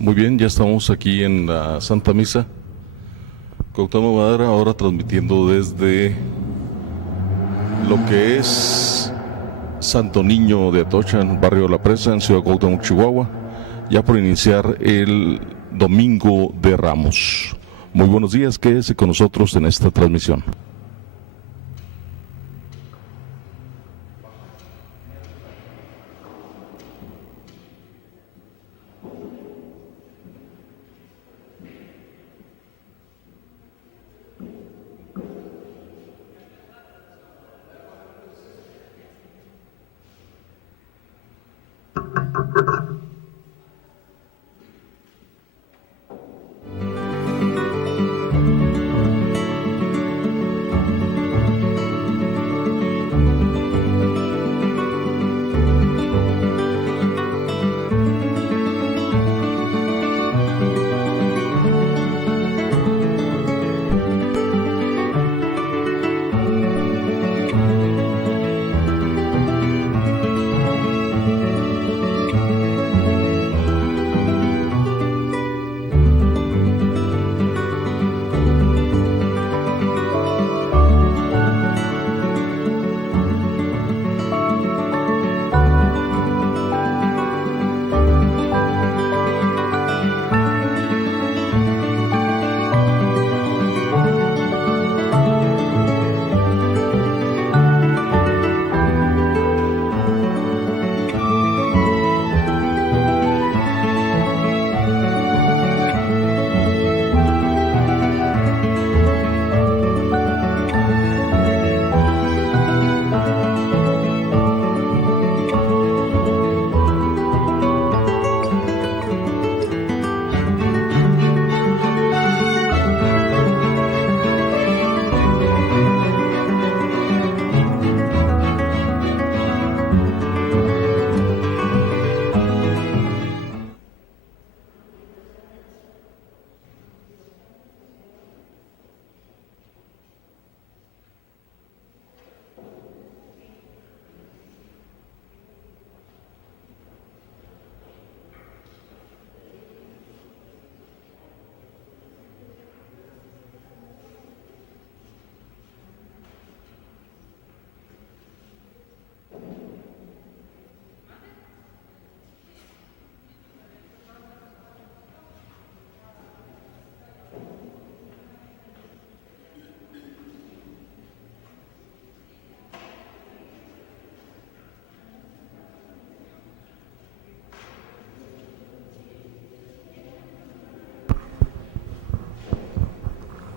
Muy bien, ya estamos aquí en la Santa Misa. Cuauhtémoc Madera, ahora transmitiendo desde lo que es Santo Niño de Atocha, en barrio La Presa, en Ciudad Cuauhtémoc, Chihuahua, ya por iniciar el Domingo de Ramos. Muy buenos días, quédese con nosotros en esta transmisión.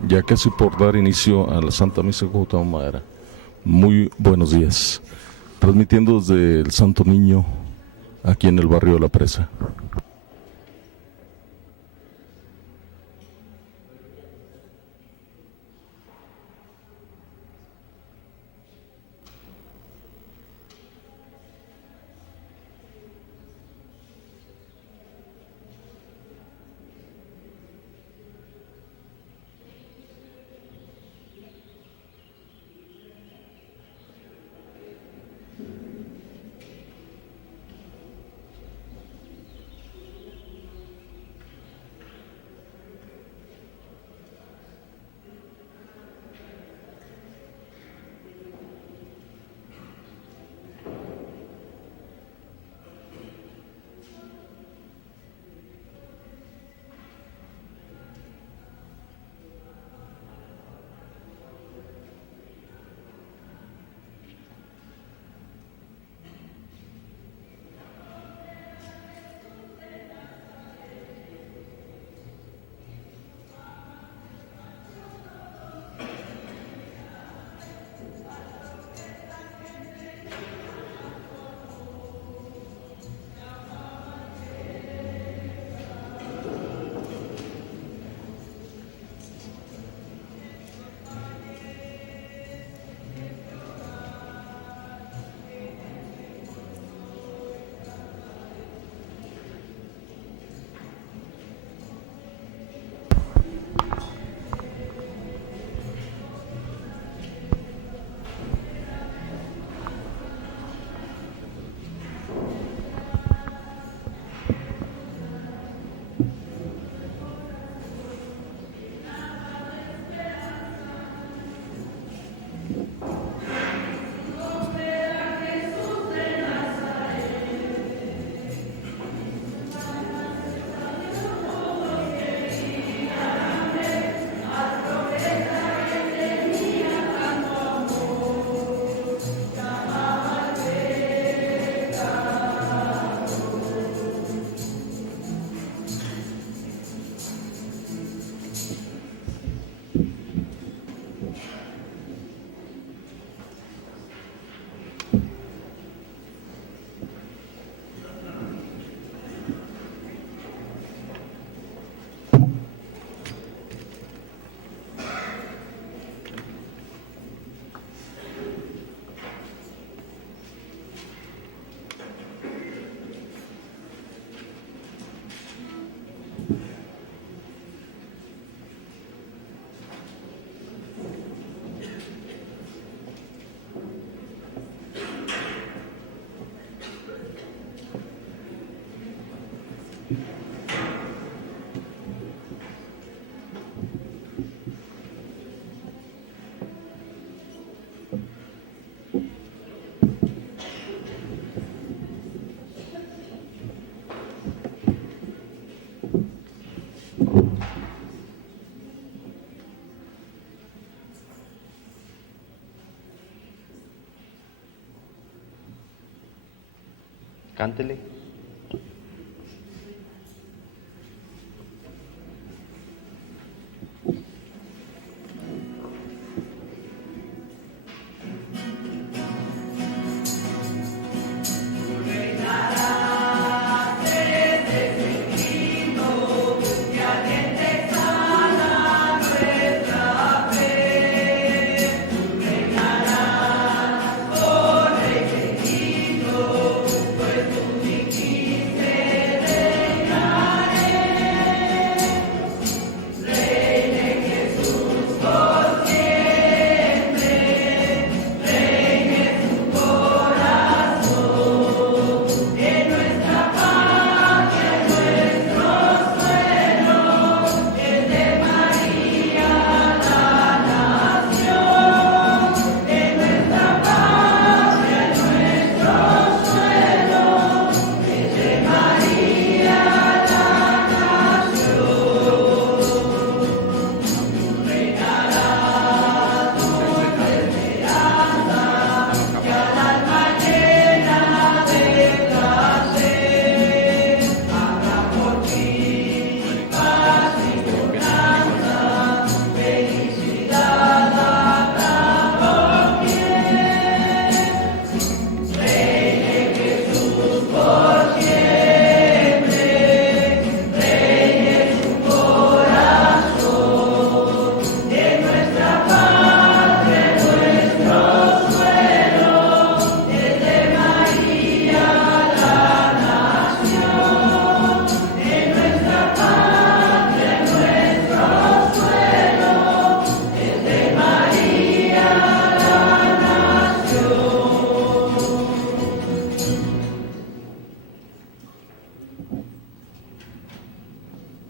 Ya casi por dar inicio a la Santa Misa Cuauhtémoc Madera. Muy buenos días. Transmitiendo desde el Santo Niño, aquí en el barrio de La Presa. Cántele.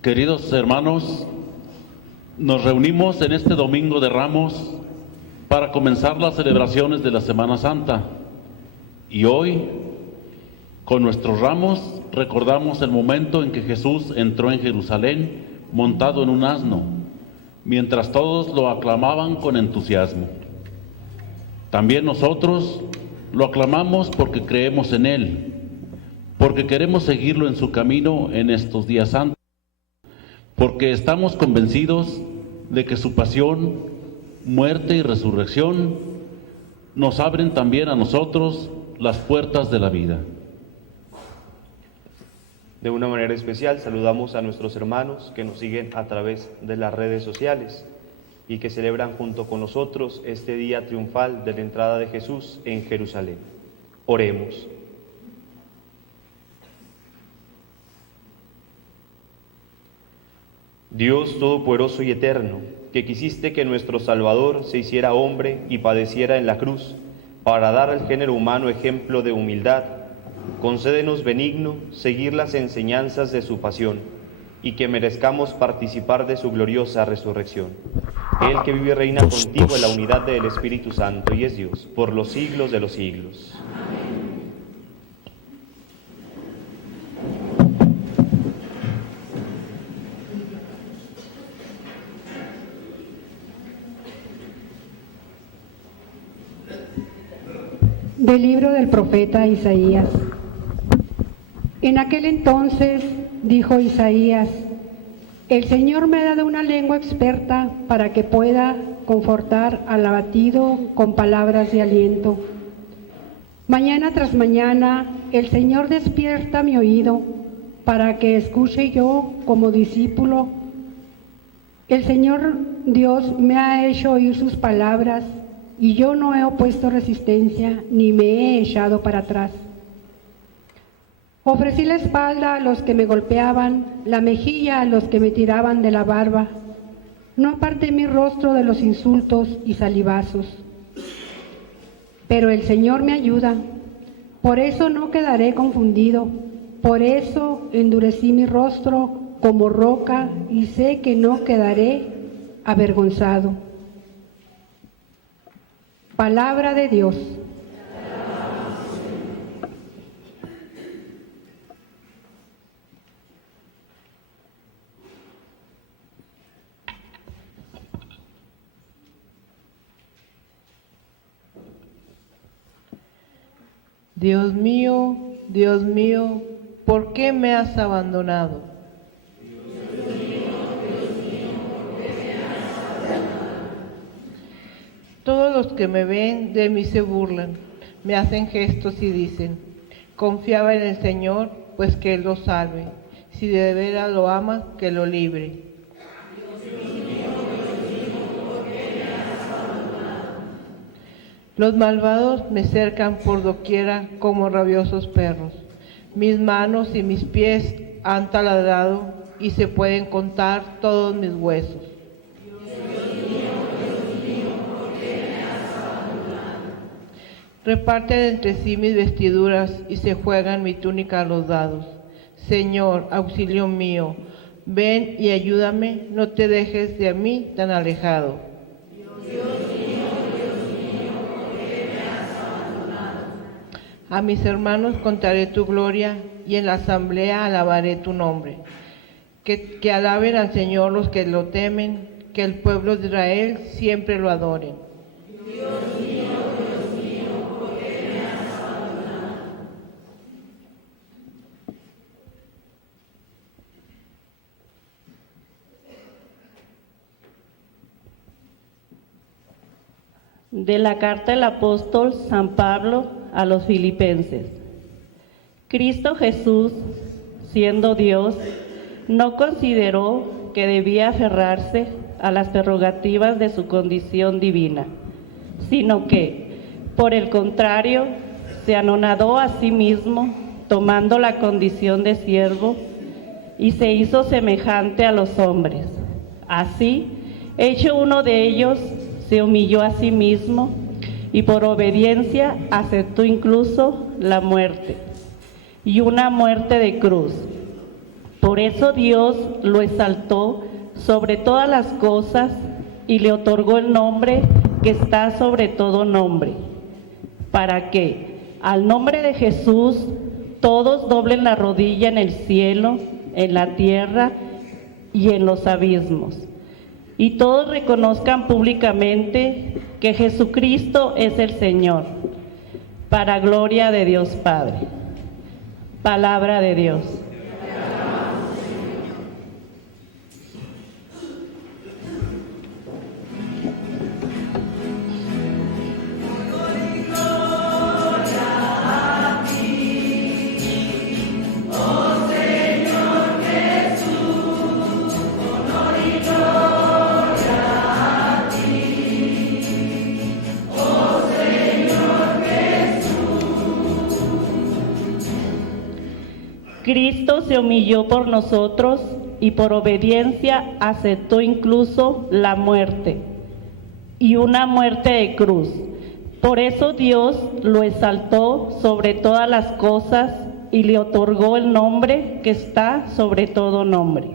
Queridos hermanos, nos reunimos en este Domingo de Ramos para comenzar las celebraciones de la Semana Santa. Y hoy, con nuestros ramos, recordamos el momento en que Jesús entró en Jerusalén montado en un asno, mientras todos lo aclamaban con entusiasmo. También nosotros lo aclamamos porque creemos en Él, porque queremos seguirlo en su camino en estos días santos, porque estamos convencidos de que su pasión, muerte y resurrección nos abren también a nosotros las puertas de la vida. De una manera especial saludamos a nuestros hermanos que nos siguen a través de las redes sociales y que celebran junto con nosotros este día triunfal de la entrada de Jesús en Jerusalén. Oremos. Dios Todopoderoso y Eterno, que quisiste que nuestro Salvador se hiciera hombre y padeciera en la cruz, para dar al género humano ejemplo de humildad, concédenos benigno seguir las enseñanzas de su pasión, y que merezcamos participar de su gloriosa resurrección. El que vive y reina contigo en la unidad del Espíritu Santo y es Dios, por los siglos de los siglos. Del libro del profeta Isaías. En aquel entonces dijo Isaías: el Señor me ha dado una lengua experta para que pueda confortar al abatido con palabras de aliento. Mañana tras mañana el Señor despierta mi oído para que escuche yo como discípulo. El Señor Dios me ha hecho oír sus palabras y yo no he opuesto resistencia ni me he echado para atrás. Ofrecí la espalda a los que me golpeaban, la mejilla a los que me tiraban de la barba. No aparté mi rostro de los insultos y salivazos. Pero el Señor me ayuda, por eso no quedaré confundido, por eso endurecí mi rostro como roca y sé que no quedaré avergonzado. Palabra de Dios. Dios mío, ¿por qué me has abandonado? Todos los que me ven de mí se burlan, me hacen gestos y dicen: confiaba en el Señor, pues que Él lo salve. Si de veras lo ama, que lo libre. Los malvados me cercan por doquiera como rabiosos perros. Mis manos y mis pies han taladrado y se pueden contar todos mis huesos. Reparten entre sí mis vestiduras y se juegan mi túnica a los dados. Señor, auxilio mío, ven y ayúdame, no te dejes de mí tan alejado. A mis hermanos contaré tu gloria y en la asamblea alabaré tu nombre. Que alaben al Señor los que lo temen, que el pueblo de Israel siempre lo adoren. Dios mío, ¿por qué me has abandonado? De la carta del apóstol San Pablo a los Filipenses. Cristo Jesús, siendo Dios, no consideró que debía aferrarse a las prerrogativas de su condición divina, sino que, por el contrario, se anonadó a sí mismo, tomando la condición de siervo, y se hizo semejante a los hombres. Así, hecho uno de ellos, se humilló a sí mismo, y por obediencia aceptó incluso la muerte, y una muerte de cruz. Por eso Dios lo exaltó sobre todas las cosas y le otorgó el nombre que está sobre todo nombre, para que al nombre de Jesús todos doblen la rodilla en el cielo, en la tierra y en los abismos, y todos reconozcan públicamente que Jesucristo es el Señor, para gloria de Dios Padre. Palabra de Dios. Cristo se humilló por nosotros y por obediencia aceptó incluso la muerte, y una muerte de cruz. Por eso Dios lo exaltó sobre todas las cosas y le otorgó el nombre que está sobre todo nombre.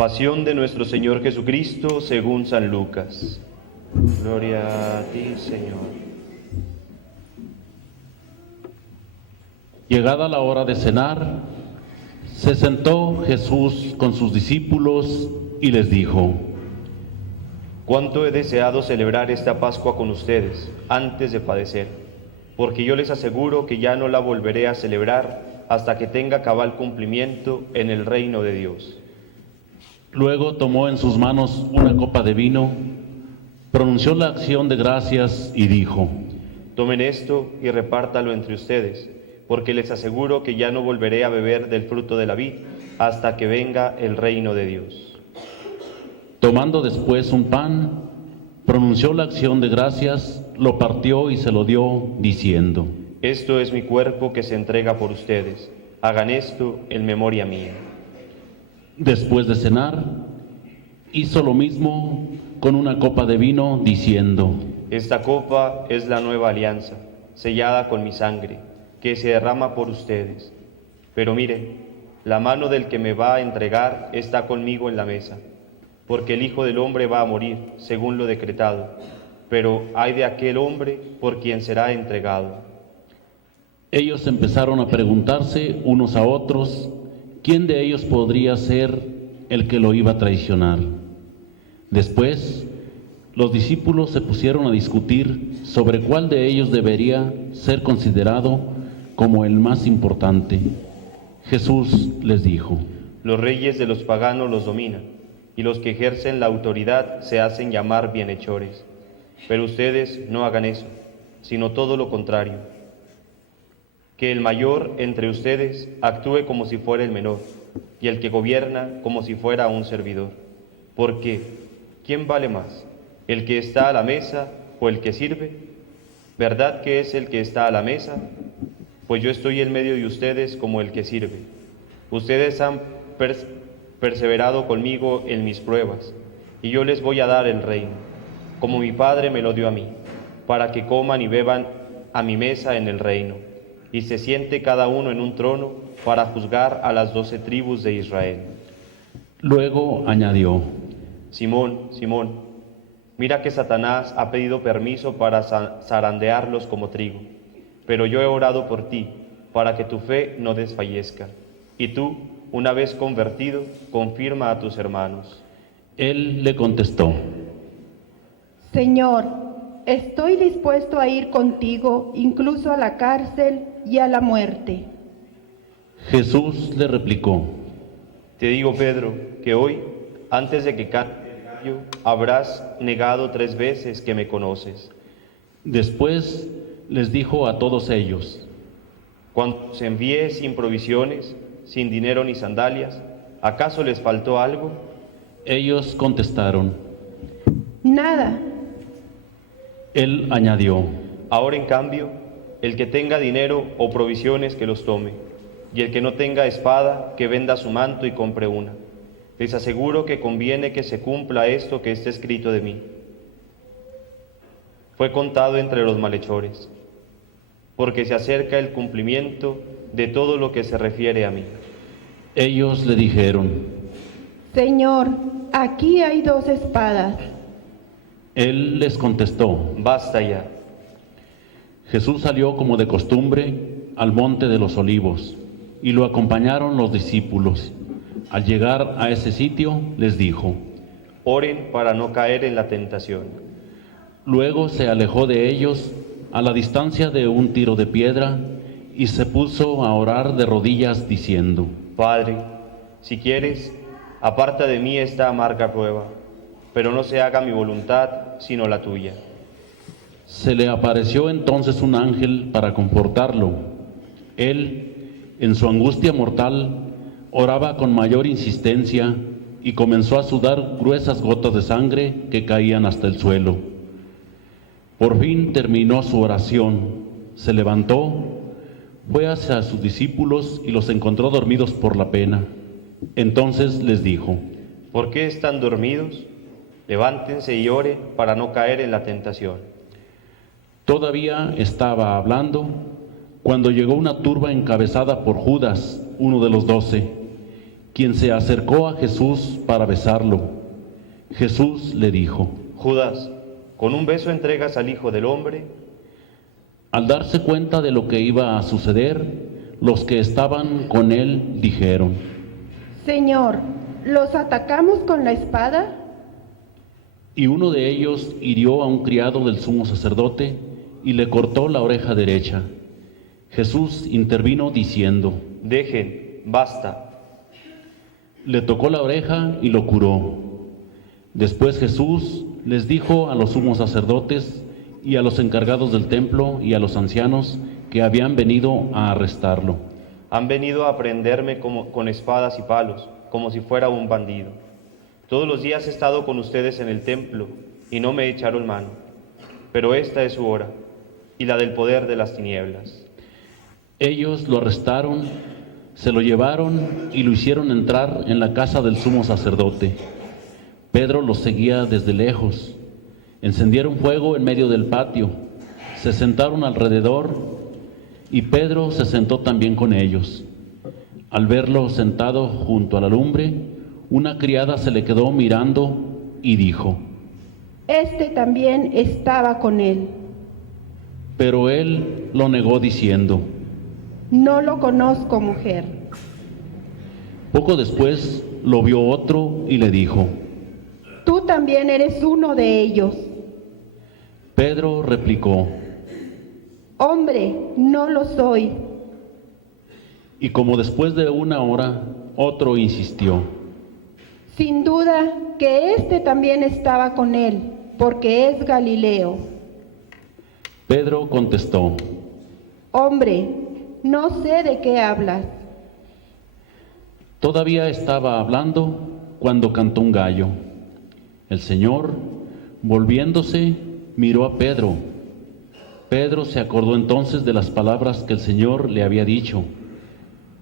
Pasión de nuestro Señor Jesucristo según San Lucas. Gloria a ti, Señor. Llegada la hora de cenar, se sentó Jesús con sus discípulos y les dijo: Cuánto he deseado celebrar esta Pascua con ustedes antes de padecer, porque yo les aseguro que ya no la volveré a celebrar hasta que tenga cabal cumplimiento en el reino de Dios. Luego tomó en sus manos una copa de vino, pronunció la acción de gracias y dijo: Tomen esto y repártalo entre ustedes, porque les aseguro que ya no volveré a beber del fruto de la vid hasta que venga el reino de Dios. Tomando después un pan, pronunció la acción de gracias, lo partió y se lo dio, diciendo: Esto es mi cuerpo que se entrega por ustedes. Hagan esto en memoria mía. Después de cenar, hizo lo mismo con una copa de vino, diciendo: Esta copa es la nueva alianza, sellada con mi sangre, que se derrama por ustedes. Pero miren, la mano del que me va a entregar está conmigo en la mesa, porque el Hijo del Hombre va a morir, según lo decretado, pero ay de aquel hombre por quien será entregado. Ellos empezaron a preguntarse unos a otros quién de ellos podría ser el que lo iba a traicionar. Después, los discípulos se pusieron a discutir sobre cuál de ellos debería ser considerado como el más importante. Jesús les dijo: Los reyes de los paganos los dominan, y los que ejercen la autoridad se hacen llamar bienhechores. Pero ustedes no hagan eso, sino todo lo contrario. Que el mayor entre ustedes actúe como si fuera el menor, y el que gobierna como si fuera un servidor. Porque, ¿quién vale más, el que está a la mesa o el que sirve? ¿Verdad que es el que está a la mesa? Pues yo estoy en medio de ustedes como el que sirve. Ustedes han perseverado conmigo en mis pruebas, y yo les voy a dar el reino, como mi Padre me lo dio a mí, para que coman y beban a mi mesa en el reino, y se siente cada uno en un trono para juzgar a las 12 tribus de Israel. Luego añadió: Simón, Simón, mira que Satanás ha pedido permiso para zarandearlos como trigo, pero yo he orado por ti, para que tu fe no desfallezca. Y tú, una vez convertido, confirma a tus hermanos. Él le contestó: Señor, estoy dispuesto a ir contigo, incluso a la cárcel y a la muerte. Jesús le replicó: Te digo, Pedro, que hoy, antes de que cante el gallo, habrás negado 3 veces que me conoces. Después les dijo a todos ellos: Cuando os envié sin provisiones, sin dinero ni sandalias, ¿acaso les faltó algo? Ellos contestaron: Nada. Él añadió: Ahora, en cambio, el que tenga dinero o provisiones, que los tome, y el que no tenga espada, que venda su manto y compre una. Les aseguro que conviene que se cumpla esto que está escrito de mí. Fue contado entre los malhechores, porque se acerca el cumplimiento de todo lo que se refiere a mí. Ellos le dijeron: Señor, aquí hay 2 espadas. Él les contestó: Basta ya. Jesús salió como de costumbre al monte de los Olivos, y lo acompañaron los discípulos. Al llegar a ese sitio, les dijo: Oren para no caer en la tentación. Luego se alejó de ellos a la distancia de un tiro de piedra y se puso a orar de rodillas diciendo: Padre, si quieres, aparta de mí esta amarga prueba, pero no se haga mi voluntad, sino la tuya. Se le apareció entonces un ángel para confortarlo. Él, en su angustia mortal, oraba con mayor insistencia y comenzó a sudar gruesas gotas de sangre que caían hasta el suelo. Por fin terminó su oración, se levantó, fue hacia sus discípulos y los encontró dormidos por la pena. Entonces les dijo: ¿Por qué están dormidos? Levántense y oren para no caer en la tentación. Todavía estaba hablando cuando llegó una turba encabezada por Judas, uno de los 12, quien se acercó a Jesús para besarlo. Jesús le dijo: Judas, ¿con un beso entregas al Hijo del Hombre? Al darse cuenta de lo que iba a suceder, los que estaban con él dijeron: Señor, ¿los atacamos con la espada? Y uno de ellos hirió a un criado del sumo sacerdote y le cortó la oreja derecha. Jesús intervino diciendo: Dejen, basta. Le tocó la oreja y lo curó. Después Jesús les dijo a los sumos sacerdotes y a los encargados del templo y a los ancianos que habían venido a arrestarlo: Han venido a prenderme con espadas y palos, como si fuera un bandido. Todos los días he estado con ustedes en el templo y no me echaron mano. Pero esta es su hora y la del poder de las tinieblas. Ellos lo arrestaron, se lo llevaron y lo hicieron entrar en la casa del sumo sacerdote. Pedro los seguía desde lejos. Encendieron fuego en medio del patio, se sentaron alrededor y Pedro se sentó también con ellos. Al verlo sentado junto a la lumbre, una criada se le quedó mirando y dijo: Este también estaba con él. Pero él lo negó diciendo: No lo conozco, mujer. Poco después lo vio otro y le dijo: Tú también eres uno de ellos. Pedro replicó: Hombre, no lo soy. Y como después de una hora, otro insistió: Sin duda que este también estaba con él, porque es Galileo. Pedro contestó: Hombre, no sé de qué hablas. Todavía estaba hablando cuando cantó un gallo. El Señor, volviéndose, miró a Pedro. Pedro se acordó entonces de las palabras que el Señor le había dicho: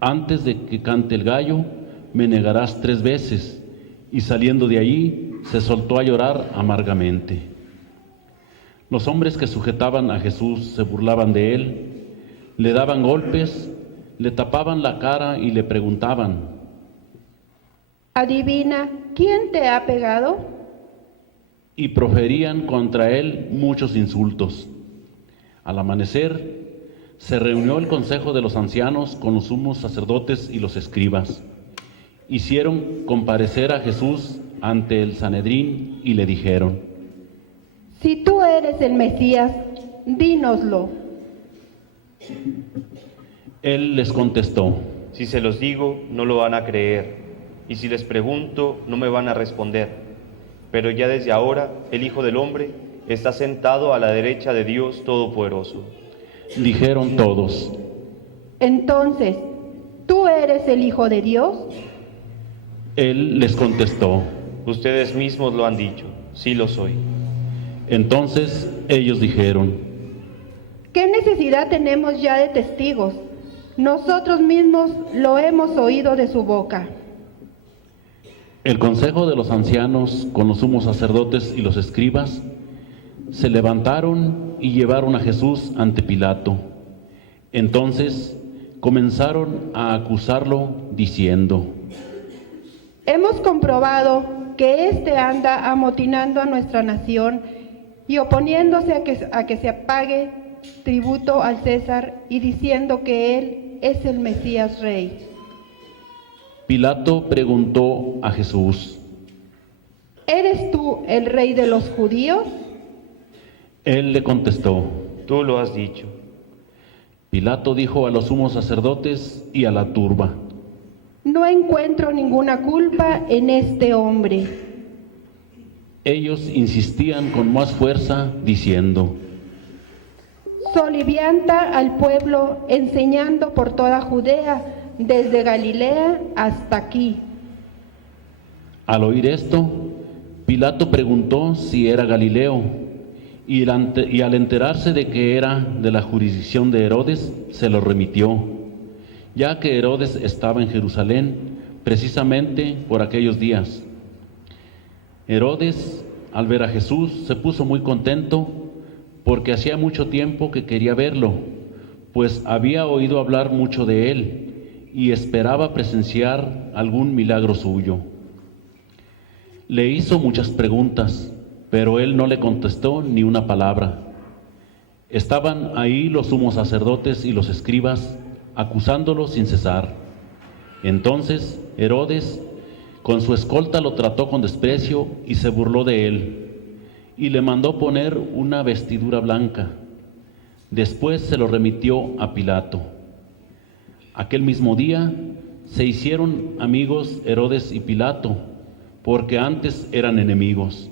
Antes de que cante el gallo, me negarás 3 veces. Y saliendo de allí, se soltó a llorar amargamente. Los hombres que sujetaban a Jesús se burlaban de él, le daban golpes, le tapaban la cara y le preguntaban: Adivina, ¿quién te ha pegado? Y proferían contra él muchos insultos. Al amanecer, se reunió el consejo de los ancianos con los sumos sacerdotes y los escribas. Hicieron comparecer a Jesús ante el Sanedrín y le dijeron: Si tú eres el Mesías, dínoslo. Él les contestó: Si se los digo, no lo van a creer, y si les pregunto, no me van a responder. Pero ya desde ahora, el Hijo del Hombre está sentado a la derecha de Dios Todopoderoso. Dijeron todos: Entonces, ¿tú eres el Hijo de Dios? Él les contestó: Ustedes mismos lo han dicho, sí lo soy. Entonces ellos dijeron: ¿Qué necesidad tenemos ya de testigos? Nosotros mismos lo hemos oído de su boca. El consejo de los ancianos con los sumos sacerdotes y los escribas se levantaron y llevaron a Jesús ante Pilato. Entonces comenzaron a acusarlo diciendo: Hemos comprobado que éste anda amotinando a nuestra nación y oponiéndose a que se pague tributo al César y diciendo que él es el Mesías Rey. Pilato preguntó a Jesús: ¿Eres tú el Rey de los judíos? Él le contestó: Tú lo has dicho. Pilato dijo a los sumos sacerdotes y a la turba: No encuentro ninguna culpa en este hombre. Ellos insistían con más fuerza diciendo: Solivianta al pueblo enseñando por toda Judea, desde Galilea hasta aquí. Al oír esto, Pilato preguntó si era Galileo, y al enterarse de que era de la jurisdicción de Herodes, se lo remitió, ya que Herodes estaba en Jerusalén precisamente por aquellos días. Herodes, al ver a Jesús, se puso muy contento porque hacía mucho tiempo que quería verlo, pues había oído hablar mucho de él y esperaba presenciar algún milagro suyo. Le hizo muchas preguntas, pero él no le contestó ni una palabra. Estaban ahí los sumos sacerdotes y los escribas, acusándolo sin cesar. Entonces Herodes, con su escolta, lo trató con desprecio y se burló de él, y le mandó poner una vestidura blanca. Después se lo remitió a Pilato. Aquel mismo día se hicieron amigos Herodes y Pilato, porque antes eran enemigos.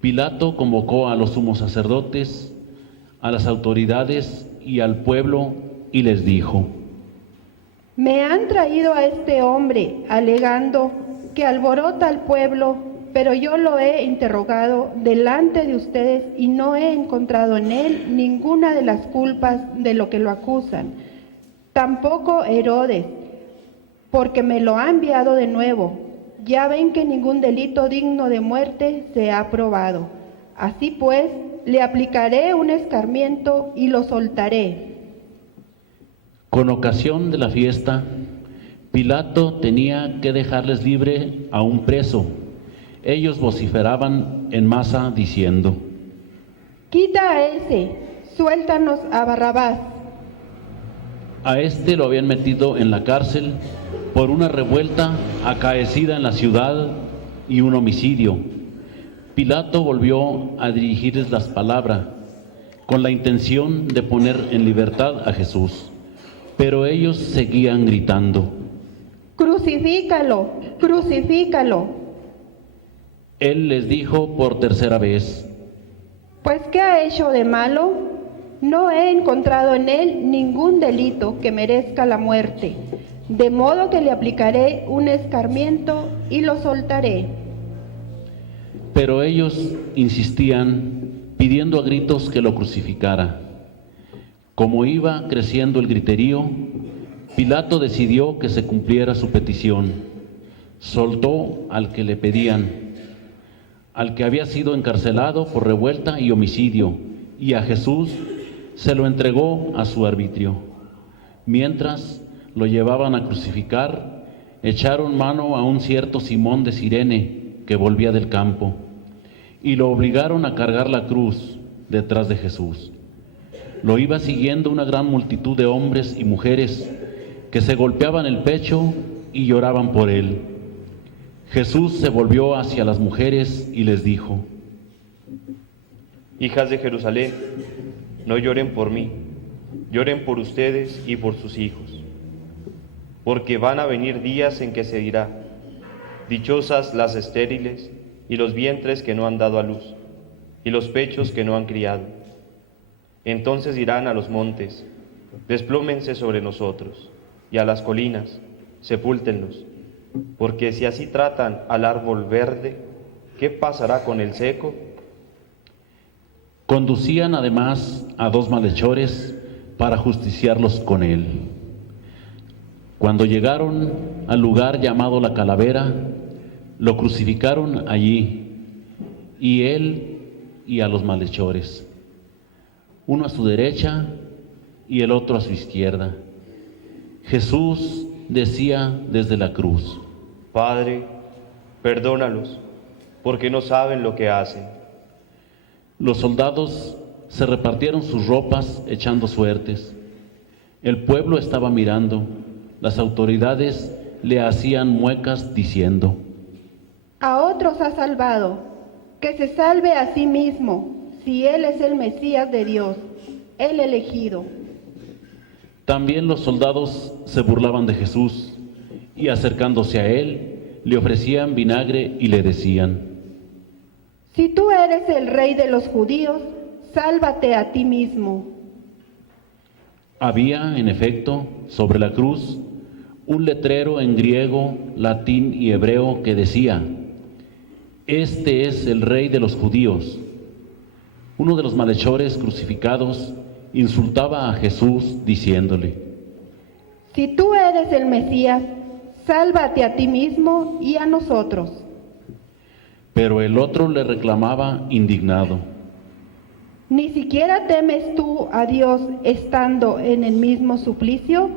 Pilato convocó a los sumos sacerdotes, a las autoridades y al pueblo, y les dijo: Me han traído a este hombre, alegando que alborota al pueblo, pero yo lo he interrogado delante de ustedes y no he encontrado en él ninguna de las culpas de lo que lo acusan. Tampoco Herodes, porque me lo ha enviado de nuevo. Ya ven que ningún delito digno de muerte se ha probado. Así pues, le aplicaré un escarmiento y lo soltaré. Con ocasión de la fiesta, Pilato tenía que dejarles libre a un preso. Ellos vociferaban en masa diciendo: Quita a ese, suéltanos a Barrabás. A este lo habían metido en la cárcel por una revuelta acaecida en la ciudad y un homicidio. Pilato volvió a dirigirles las palabras con la intención de poner en libertad a Jesús, pero ellos seguían gritando: Crucifícalo, crucifícalo. Él les dijo por tercera vez: Pues ¿qué ha hecho de malo? No he encontrado en él ningún delito que merezca la muerte, de modo que le aplicaré un escarmiento y lo soltaré. Pero ellos insistían, pidiendo a gritos que lo crucificara. Como iba creciendo el griterío, Pilato decidió que se cumpliera su petición. Soltó al que le pedían, al que había sido encarcelado por revuelta y homicidio, y a Jesús se lo entregó a su arbitrio. Mientras lo llevaban a crucificar, echaron mano a un cierto Simón de Cirene, que volvía del campo, y lo obligaron a cargar la cruz detrás de Jesús. Lo iba siguiendo una gran multitud de hombres y mujeres que se golpeaban el pecho y lloraban por él. Jesús se volvió hacia las mujeres y les dijo: Hijas de Jerusalén, no lloren por mí, lloren por ustedes y por sus hijos, porque van a venir días en que se dirá: dichosas las estériles y los vientres que no han dado a luz, y los pechos que no han criado. Entonces dirán a los montes: desplómense sobre nosotros, y a las colinas: sepúltenlos, porque si así tratan al árbol verde, ¿qué pasará con el seco? Conducían además a 2 malhechores para justiciarlos con él. Cuando llegaron al lugar llamado La Calavera, lo crucificaron allí, y él y a los malhechores, uno a su derecha y el otro a su izquierda. Jesús decía desde la cruz: Padre, perdónalos, porque no saben lo que hacen. Los soldados se repartieron sus ropas echando suertes. El pueblo estaba mirando. Las autoridades le hacían muecas diciendo: A otros ha salvado, que se salve a sí mismo, si él es el Mesías de Dios, el elegido. También los soldados se burlaban de Jesús, y acercándose a él, le ofrecían vinagre y le decían: Si tú eres el rey de los judíos, sálvate a ti mismo. Había, en efecto, sobre la cruz, un letrero en griego, latín y hebreo que decía: Este es el rey de los judíos. Uno de los malhechores crucificados insultaba a Jesús diciéndole: Si tú eres el Mesías, sálvate a ti mismo y a nosotros. Pero el otro le reclamaba indignado: ¿Ni siquiera temes tú a Dios estando en el mismo suplicio?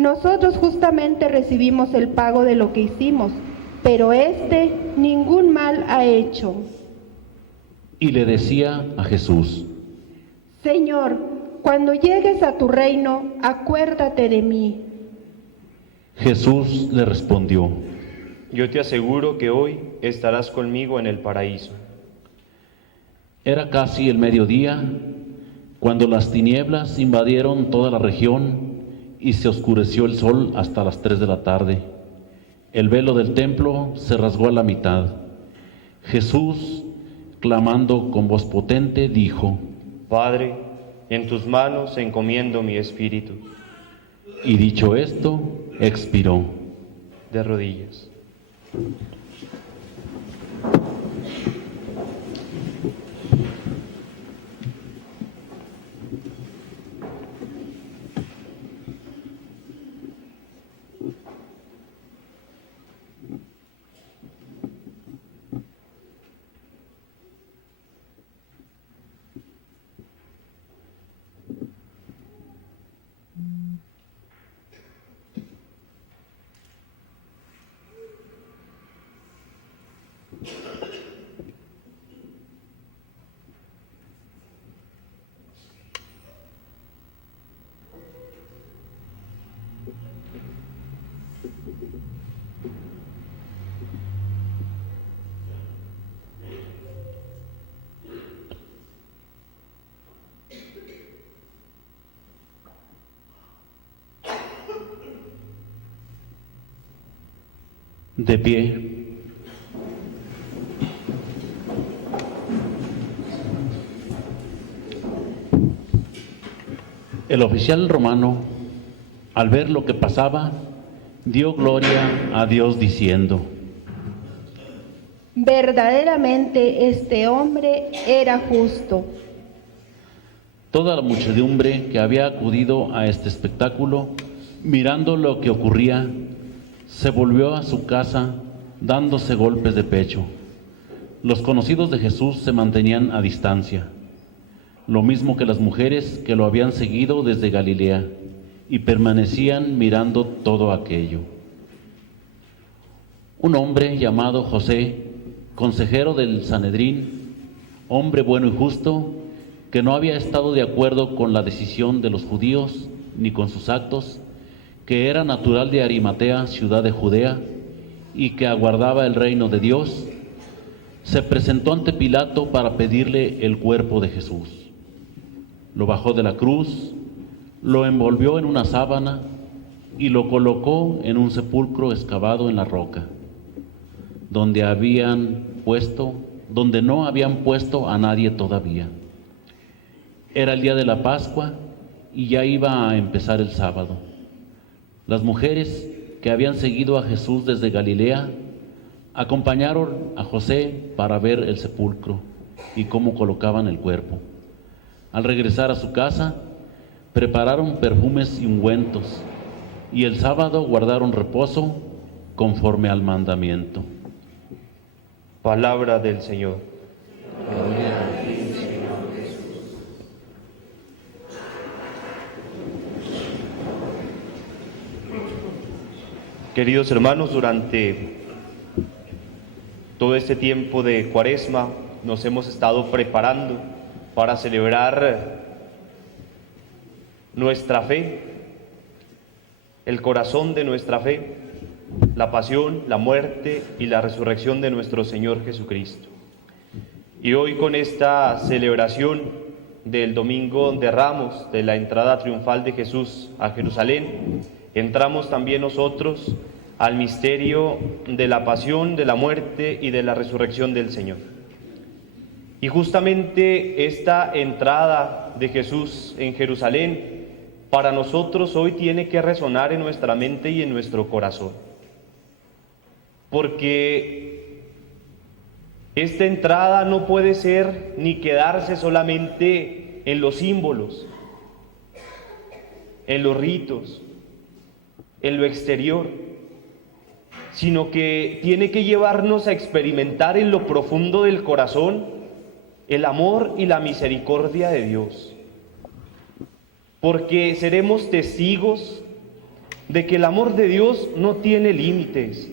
Nosotros justamente recibimos el pago de lo que hicimos, pero éste ningún mal ha hecho. Y le decía a Jesús: Señor, cuando llegues a tu reino, acuérdate de mí. Jesús le respondió: Yo te aseguro que hoy estarás conmigo en el paraíso. Era casi el mediodía cuando las tinieblas invadieron toda la región y se oscureció el sol hasta las 3 de la tarde. El velo del templo se rasgó a la mitad. Jesús, clamando con voz potente, dijo: Padre, en tus manos encomiendo mi espíritu. Y dicho esto, expiró. De rodillas. De pie. El oficial romano, al ver lo que pasaba, dio gloria a Dios diciendo: Verdaderamente este hombre era justo. Toda la muchedumbre que había acudido a este espectáculo, mirando lo que ocurría, se volvió a su casa dándose golpes de pecho. Los conocidos de Jesús se mantenían a distancia, lo mismo que las mujeres que lo habían seguido desde Galilea, y permanecían mirando todo aquello. Un hombre llamado José, consejero del Sanedrín, hombre bueno y justo, que no había estado de acuerdo con la decisión de los judíos ni con sus actos, que era natural de Arimatea, ciudad de Judea, y que aguardaba el reino de Dios, se presentó ante Pilato para pedirle el cuerpo de Jesús. Lo bajó de la cruz, lo envolvió en una sábana y lo colocó en un sepulcro excavado en la roca, donde no habían puesto a nadie todavía. Era el día de la Pascua y ya iba a empezar el sábado. Las mujeres que habían seguido a Jesús desde Galilea acompañaron a José para ver el sepulcro y cómo colocaban el cuerpo. Al regresar a su casa, prepararon perfumes y ungüentos, y el sábado guardaron reposo conforme al mandamiento. Palabra del Señor. Queridos hermanos, durante todo este tiempo de Cuaresma nos hemos estado preparando para celebrar nuestra fe, el corazón de nuestra fe, la pasión, la muerte y la resurrección de nuestro Señor Jesucristo. Y hoy, con esta celebración del Domingo de Ramos, de la entrada triunfal de Jesús a Jerusalén, entramos también nosotros al misterio de la pasión, de la muerte y de la resurrección del Señor. Y justamente esta entrada de Jesús en Jerusalén para nosotros hoy tiene que resonar en nuestra mente y en nuestro corazón, porque esta entrada no puede ser ni quedarse solamente en los símbolos, en los ritos, en lo exterior, sino que tiene que llevarnos a experimentar en lo profundo del corazón el amor y la misericordia de Dios, porque seremos testigos de que el amor de Dios no tiene límites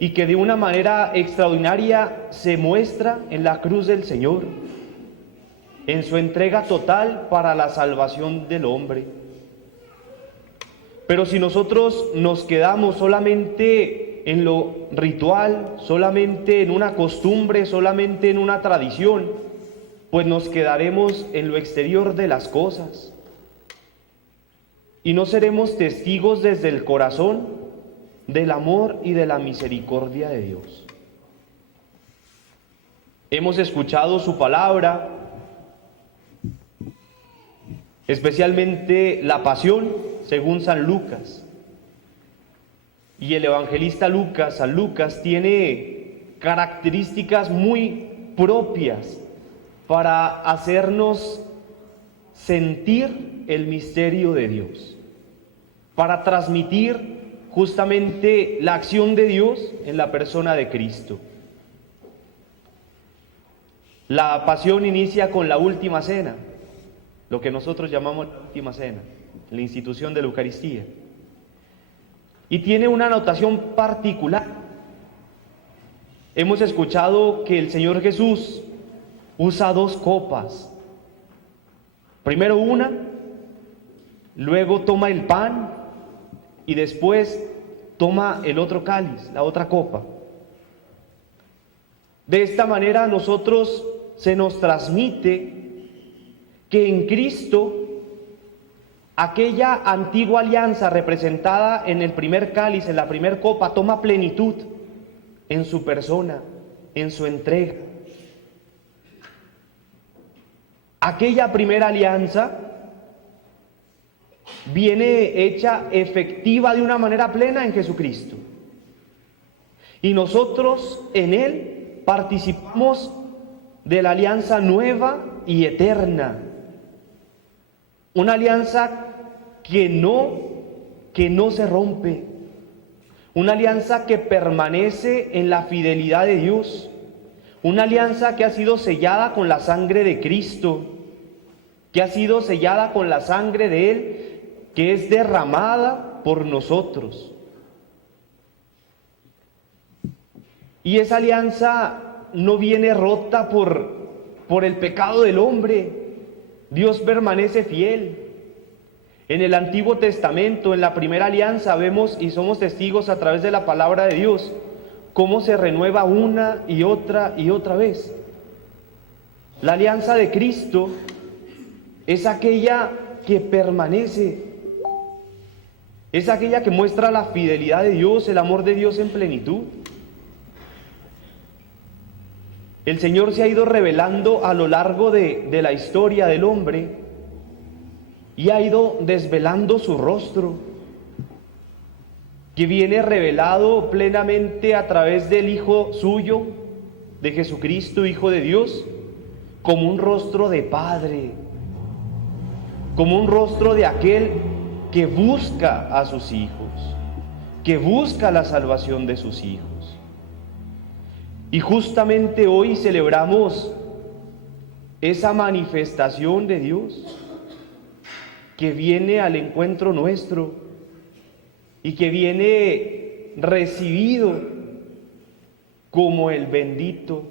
y que de una manera extraordinaria se muestra en la cruz del Señor, en su entrega total para la salvación del hombre. Pero si nosotros nos quedamos solamente en lo ritual, solamente en una costumbre, solamente en una tradición, pues nos quedaremos en lo exterior de las cosas y no seremos testigos desde el corazón del amor y de la misericordia de Dios. Hemos escuchado su palabra, especialmente la pasión según San Lucas. Y el evangelista Lucas, San Lucas, tiene características muy propias para hacernos sentir el misterio de Dios, para transmitir justamente la acción de Dios en la persona de Cristo. La pasión inicia con la última cena, lo que nosotros llamamos la última cena, la institución de la Eucaristía. Y tiene una anotación particular. Hemos escuchado que el Señor Jesús usa dos copas. Primero una, luego toma el pan y después toma el otro cáliz, la otra copa. De esta manera a nosotros se nos transmite que en Cristo aquella antigua alianza representada en el primer cáliz, en la primer copa, toma plenitud en su persona, en su entrega. Aquella primera alianza viene hecha efectiva de una manera plena en Jesucristo. Y nosotros en Él participamos de la alianza nueva y eterna. Una alianza que no se rompe. Una alianza que permanece en la fidelidad de Dios. Una alianza que ha sido sellada con la sangre de Cristo, que ha sido sellada con la sangre de Él, que es derramada por nosotros. Y esa alianza no viene rota por el pecado del hombre. Dios permanece fiel. En el Antiguo Testamento, en la primera alianza, vemos y somos testigos a través de la palabra de Dios cómo se renueva una y otra vez. La alianza de Cristo es aquella que permanece, es aquella que muestra la fidelidad de Dios, el amor de Dios en plenitud. El Señor se ha ido revelando a lo largo de la historia del hombre y ha ido desvelando su rostro, que viene revelado plenamente a través del Hijo suyo, de Jesucristo, Hijo de Dios, como un rostro de Padre, como un rostro de aquel que busca a sus hijos, que busca la salvación de sus hijos. Y justamente hoy celebramos esa manifestación de Dios que viene al encuentro nuestro y que viene recibido como el bendito,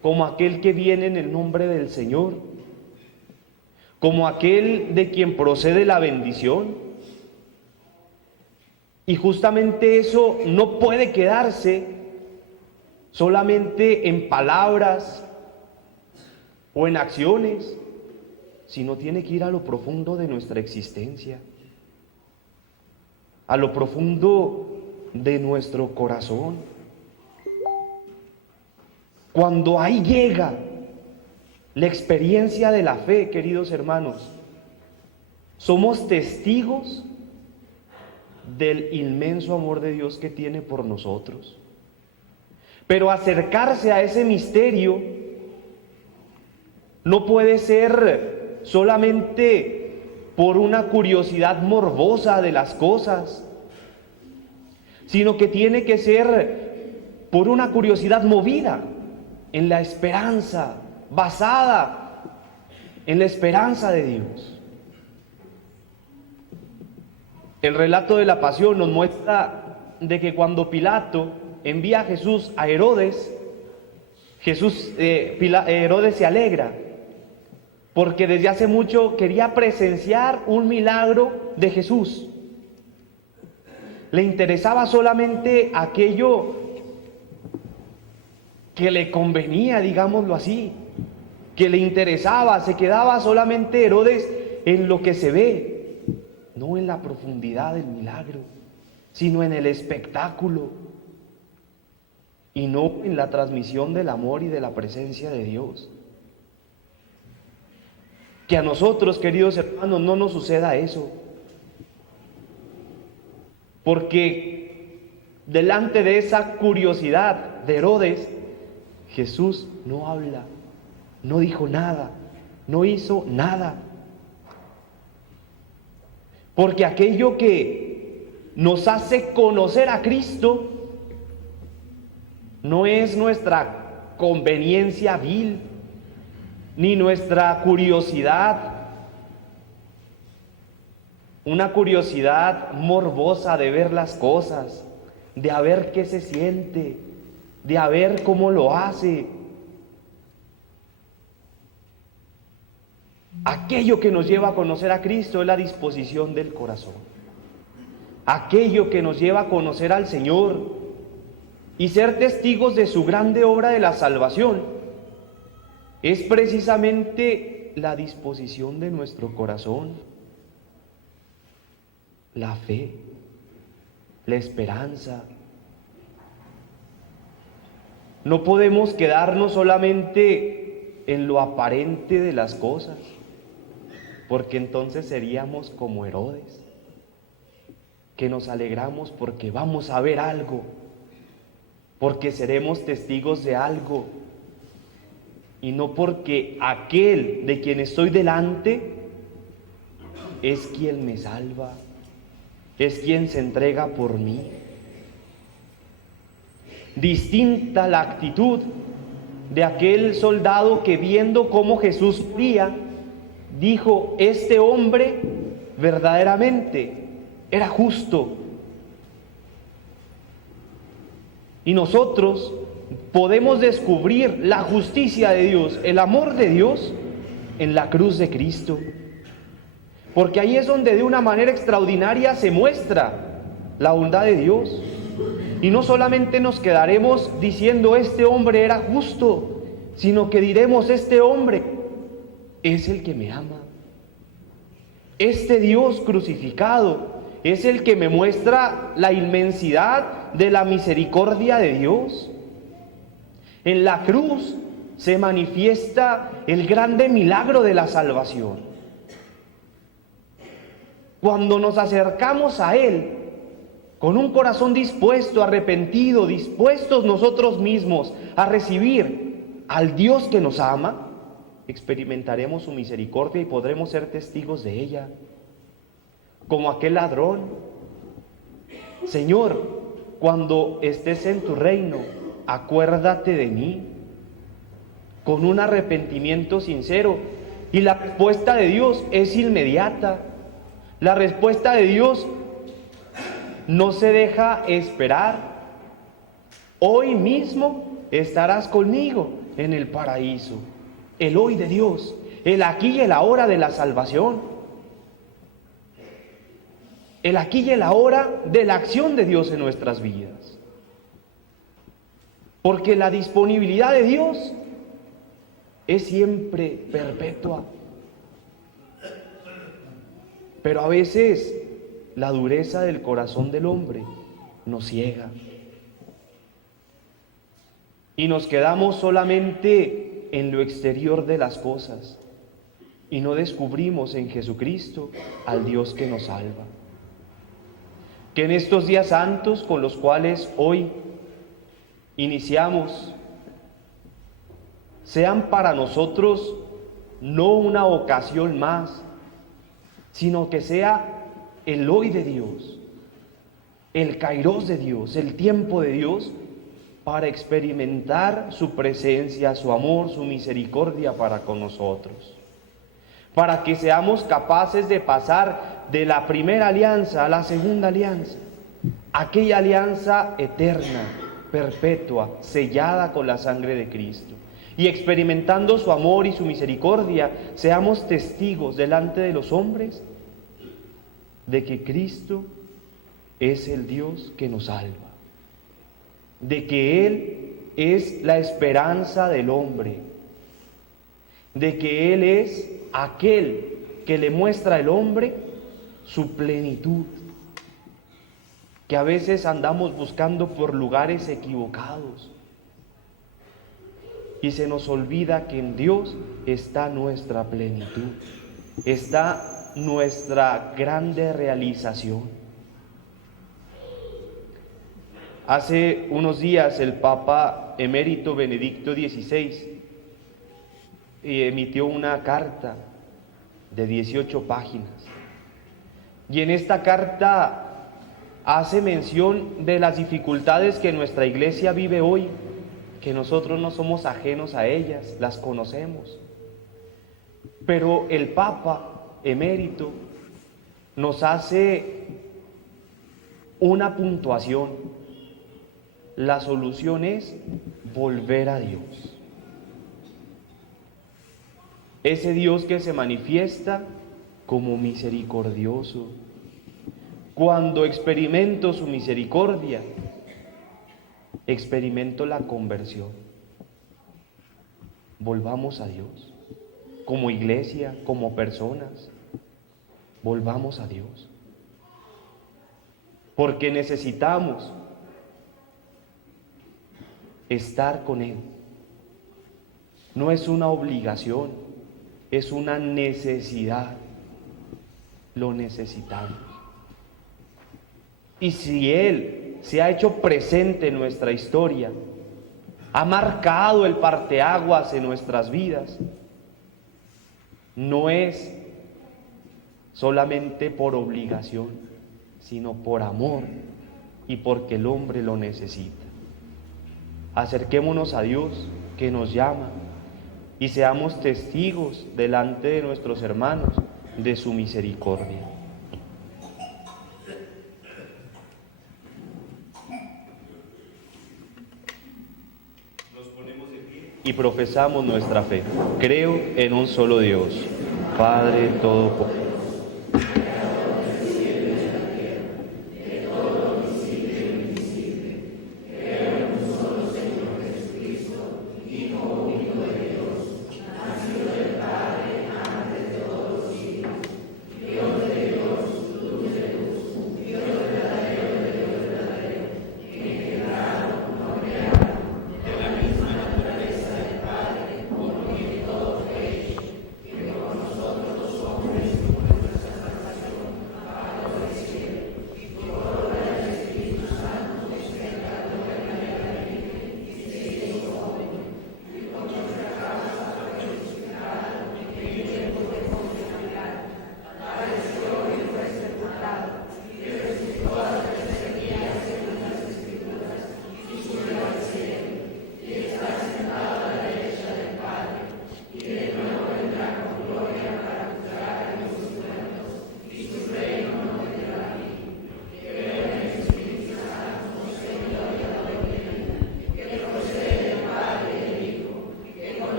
como aquel que viene en el nombre del Señor, como aquel de quien procede la bendición. Y justamente eso no puede quedarse solamente en palabras o en acciones, sino tiene que ir a lo profundo de nuestra existencia, a lo profundo de nuestro corazón. Cuando ahí llega la experiencia de la fe, queridos hermanos, somos testigos del inmenso amor de Dios que tiene por nosotros. Pero acercarse a ese misterio no puede ser solamente por una curiosidad morbosa de las cosas, sino que tiene que ser por una curiosidad movida en la esperanza, basada en la esperanza de Dios. El relato de la pasión nos muestra de que cuando Pilato envía a Jesús a Herodes, Herodes se alegra, porque desde hace mucho quería presenciar un milagro de Jesús. Le interesaba solamente aquello que le convenía, digámoslo así, que le interesaba. Se quedaba solamente Herodes en lo que se ve, no en la profundidad del milagro, sino en el espectáculo y no en la transmisión del amor y de la presencia de Dios. Que a nosotros, queridos hermanos, no nos suceda eso, porque delante de esa curiosidad de Herodes, Jesús no habla, no dijo nada, no hizo nada. Porque aquello que nos hace conocer a Cristo no es nuestra conveniencia vil, ni nuestra curiosidad, una curiosidad morbosa de ver las cosas, de a ver qué se siente, de a ver cómo lo hace. Aquello que nos lleva a conocer a Cristo es la disposición del corazón. Aquello que nos lleva a conocer al Señor y ser testigos de su grande obra de la salvación es precisamente la disposición de nuestro corazón, la fe, la esperanza. No podemos quedarnos solamente en lo aparente de las cosas, porque entonces seríamos como Herodes, que nos alegramos porque vamos a ver algo, porque seremos testigos de algo, y no porque aquel de quien estoy delante es quien me salva, es quien se entrega por mí. Distinta la actitud de aquel soldado que, viendo cómo Jesús moría, dijo: este hombre verdaderamente era justo. Y nosotros podemos descubrir la justicia de Dios, el amor de Dios en la cruz de Cristo, porque ahí es donde de una manera extraordinaria se muestra la bondad de Dios. Y no solamente nos quedaremos diciendo este hombre era justo, sino que diremos: este hombre es el que me ama. Este Dios crucificado es el que me muestra la inmensidad de la misericordia de Dios. En la cruz se manifiesta el grande milagro de la salvación. Cuando nos acercamos a Él con un corazón dispuesto, arrepentido, dispuestos nosotros mismos a recibir al Dios que nos ama, experimentaremos su misericordia y podremos ser testigos de ella. Como aquel ladrón: Señor, cuando estés en tu reino, acuérdate de mí. Con un arrepentimiento sincero. Y la respuesta de Dios es inmediata. La respuesta de Dios no se deja esperar. Hoy mismo estarás conmigo en el paraíso. El hoy de Dios, el aquí y el ahora de la salvación, el aquí y el ahora de la acción de Dios en nuestras vidas. Porque la disponibilidad de Dios es siempre perpetua. Pero a veces la dureza del corazón del hombre nos ciega y nos quedamos solamente en lo exterior de las cosas y no descubrimos en Jesucristo al Dios que nos salva. Que en estos días santos con los cuales hoy iniciamos sean para nosotros no una ocasión más, sino que sea el hoy de Dios, el kairos de Dios, el tiempo de Dios, para experimentar su presencia, su amor, su misericordia para con nosotros. Para que seamos capaces de pasar de la primera alianza a la segunda alianza, aquella alianza eterna, perpetua, sellada con la sangre de Cristo. Y experimentando su amor y su misericordia, seamos testigos delante de los hombres de que Cristo es el Dios que nos salva, de que Él es la esperanza del hombre, de que Él es aquel que le muestra al hombre su plenitud, que a veces andamos buscando por lugares equivocados y se nos olvida que en Dios está nuestra plenitud, está nuestra grande realización. Hace unos días el Papa emérito Benedicto XVI emitió una carta de 18 páginas. Y en esta carta hace mención de las dificultades que nuestra iglesia vive hoy, que nosotros no somos ajenos a ellas, las conocemos. Pero el Papa emérito nos hace una puntuación. La solución es volver a Dios. Ese Dios que se manifiesta como misericordioso. Cuando experimento su misericordia, experimento la conversión. Volvamos a Dios. Como iglesia, como personas, volvamos a Dios. Porque necesitamos estar con Él. No es una obligación, es una necesidad. Lo necesitamos. Y si Él se ha hecho presente en nuestra historia, ha marcado el parteaguas en nuestras vidas, no es solamente por obligación, sino por amor y porque el hombre lo necesita. Acerquémonos a Dios que nos llama y seamos testigos delante de nuestros hermanos de su misericordia. Nos ponemos de pie y profesamos nuestra fe. Creo en un solo Dios, Padre Todopoderoso.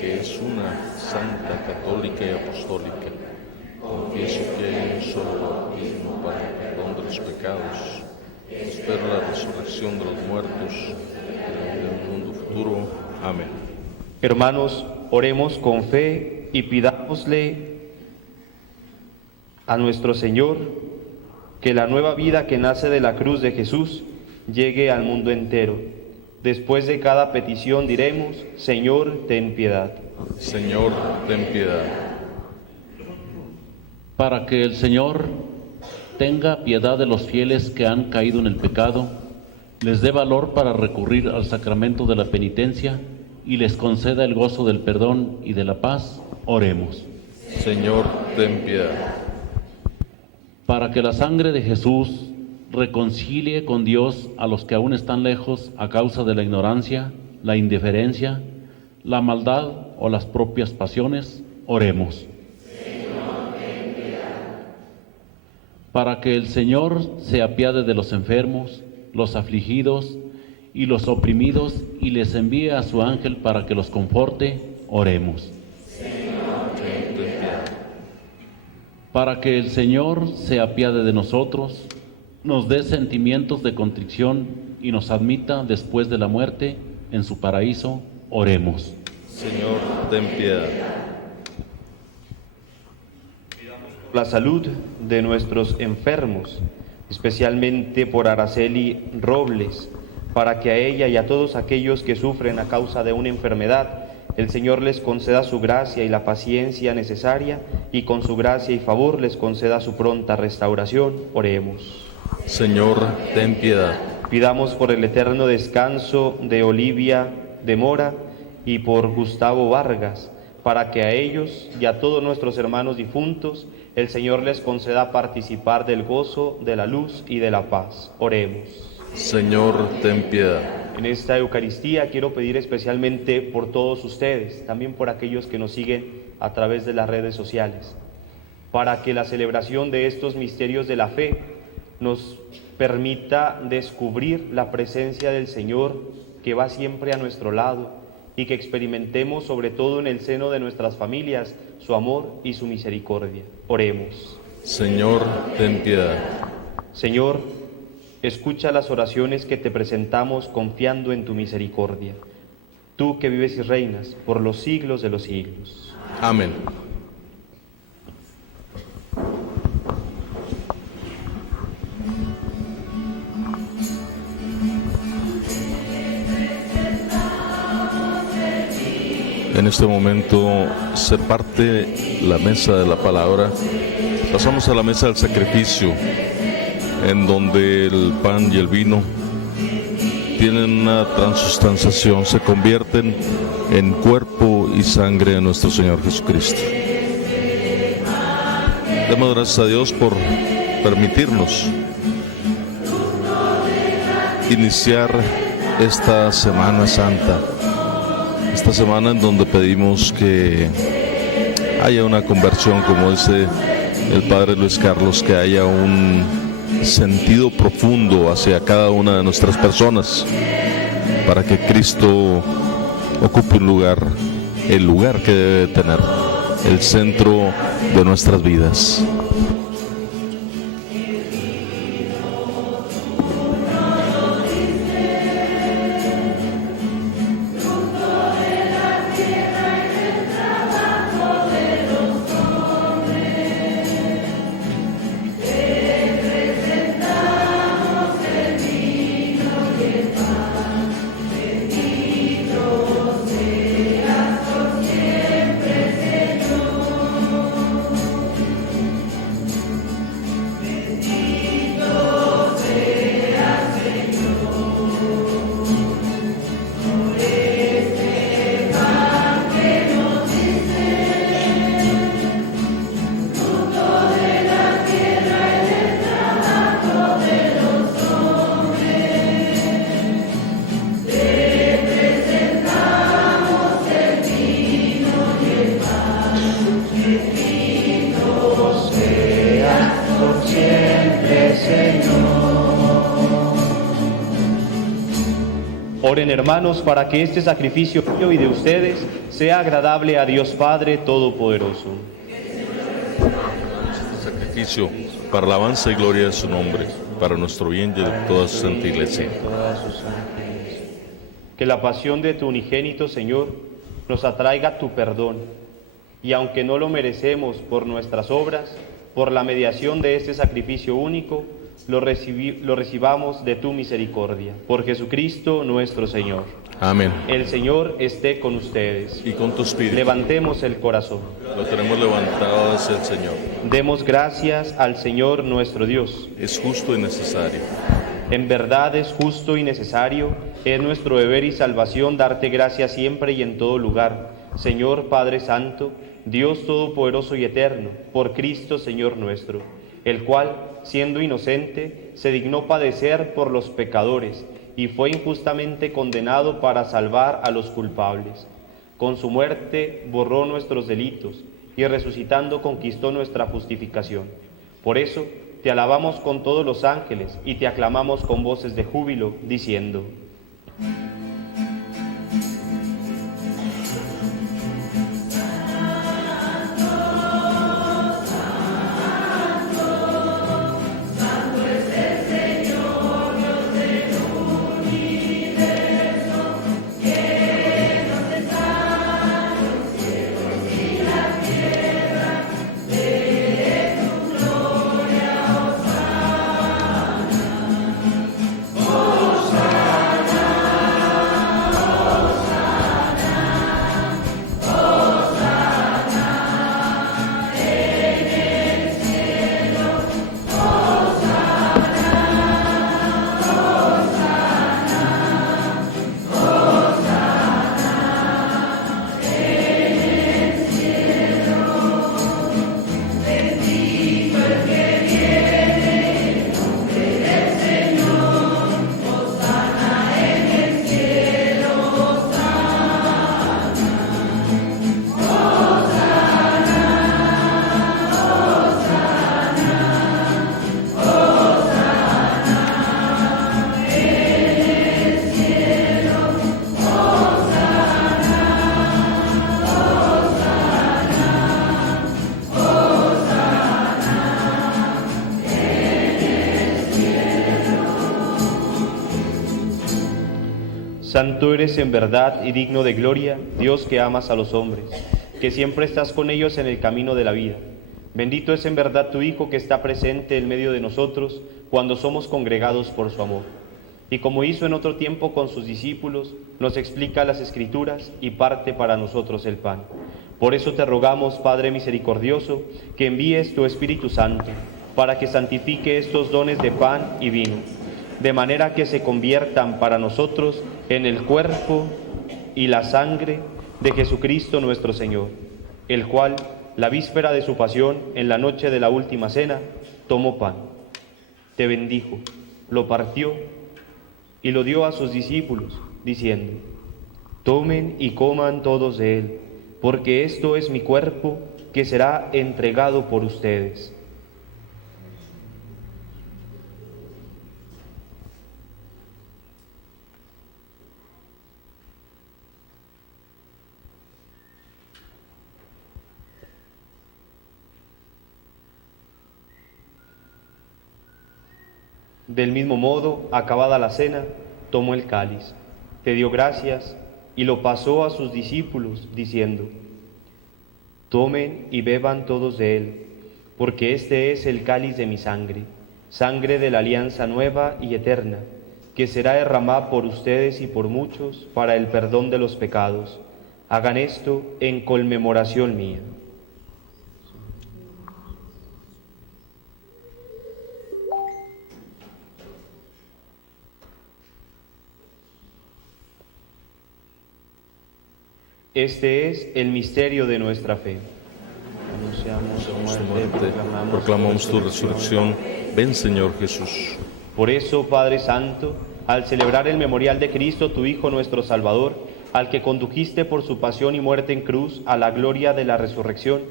Que es una santa, católica y apostólica. Confieso que hay un solo bautismo para el perdón de los pecados. Espero la resurrección de los muertos y del mundo futuro. Amén. Hermanos, oremos con fe y pidámosle a nuestro Señor que la nueva vida que nace de la cruz de Jesús llegue al mundo entero. Después de cada petición diremos: Señor, ten piedad. Señor, ten piedad. Para que el Señor tenga piedad de los fieles que han caído en el pecado, les dé valor para recurrir al sacramento de la penitencia y les conceda el gozo del perdón y de la paz, oremos. Señor, ten piedad. Para que la sangre de Jesús reconcilie con Dios a los que aún están lejos a causa de la ignorancia, la indiferencia, la maldad o las propias pasiones, oremos. Para que el Señor se apiade de los enfermos, los afligidos y los oprimidos y les envíe a su ángel para que los conforte, oremos. Para que el Señor se apiade de nosotros, nos dé sentimientos de contrición y nos admita después de la muerte en su paraíso, oremos. Señor, ten piedad. La salud de nuestros enfermos, especialmente por Araceli Robles, para que a ella y a todos aquellos que sufren a causa de una enfermedad, el Señor les conceda su gracia y la paciencia necesaria, y con su gracia y favor les conceda su pronta restauración. Oremos. Señor, ten piedad. Pidamos por el eterno descanso de Olivia de Mora y por Gustavo Vargas, para que a ellos y a todos nuestros hermanos difuntos el Señor les conceda participar del gozo, de la luz y de la paz. Oremos. Señor, ten piedad. En esta Eucaristía quiero pedir especialmente por todos ustedes, también por aquellos que nos siguen a través de las redes sociales, para que la celebración de estos misterios de la fe nos permita descubrir la presencia del Señor que va siempre a nuestro lado, y que experimentemos, sobre todo en el seno de nuestras familias, su amor y su misericordia. Oremos. Señor, ten piedad. Señor, escucha las oraciones que te presentamos confiando en tu misericordia. Tú que vives y reinas por los siglos de los siglos. Amén. En este momento se parte la mesa de la palabra. Pasamos a la mesa del sacrificio, en donde el pan y el vino tienen una transustanciación, se convierten en cuerpo y sangre de nuestro Señor Jesucristo. Demos gracias a Dios por permitirnos iniciar esta Semana Santa. Esta semana en donde pedimos que haya una conversión, como dice el Padre Luis Carlos, que haya un sentido profundo hacia cada una de nuestras personas, para que Cristo ocupe un lugar, el lugar que debe tener, el centro de nuestras vidas. Oren, hermanos, para que este sacrificio mío y de ustedes sea agradable a Dios Padre Todopoderoso. Sacrificio para alabanza y gloria de su nombre, para nuestro bien y de toda su santa Iglesia. Que la pasión de tu unigénito, Señor, nos atraiga tu perdón, y aunque no lo merecemos por nuestras obras, por la mediación de este sacrificio único, lo recibamos de tu misericordia. Por Jesucristo nuestro Señor. Amén. El Señor esté con ustedes. Y con tu espíritu. Levantemos el corazón. Lo tenemos levantado hacia el Señor. Demos gracias al Señor nuestro Dios. Es justo y necesario. En verdad es justo y necesario, es nuestro deber y salvación darte gracias siempre y en todo lugar, Señor Padre Santo, Dios Todopoderoso y Eterno, por Cristo Señor nuestro, el cual, siendo inocente, se dignó padecer por los pecadores, y fue injustamente condenado para salvar a los culpables. Con su muerte borró nuestros delitos y resucitando conquistó nuestra justificación. Por eso te alabamos con todos los ángeles y te aclamamos con voces de júbilo, diciendo: Santo eres en verdad y digno de gloria, Dios que amas a los hombres, que siempre estás con ellos en el camino de la vida. Bendito es en verdad tu Hijo que está presente en medio de nosotros cuando somos congregados por su amor. Y como hizo en otro tiempo con sus discípulos, nos explica las Escrituras y parte para nosotros el pan. Por eso te rogamos, Padre misericordioso, que envíes tu Espíritu Santo, para que santifique estos dones de pan y vino, de manera que se conviertan para nosotros en el cuerpo y la sangre de Jesucristo nuestro Señor, el cual, la víspera de su pasión, en la noche de la última cena, tomó pan, te bendijo, lo partió y lo dio a sus discípulos, diciendo: tomen y coman todos de él, porque esto es mi cuerpo que será entregado por ustedes. Del mismo modo, acabada la cena, tomó el cáliz, te dio gracias y lo pasó a sus discípulos, diciendo: tomen y beban todos de él, porque este es el cáliz de mi sangre, sangre de la alianza nueva y eterna, que será derramada por ustedes y por muchos para el perdón de los pecados. Hagan esto en conmemoración mía. Este es el misterio de nuestra fe. Anunciamos Su muerte, proclamamos tu resurrección. Ven, Señor Jesús. Por eso, Padre Santo, al celebrar el memorial de Cristo, tu Hijo nuestro Salvador, al que condujiste por su pasión y muerte en cruz a la gloria de la resurrección,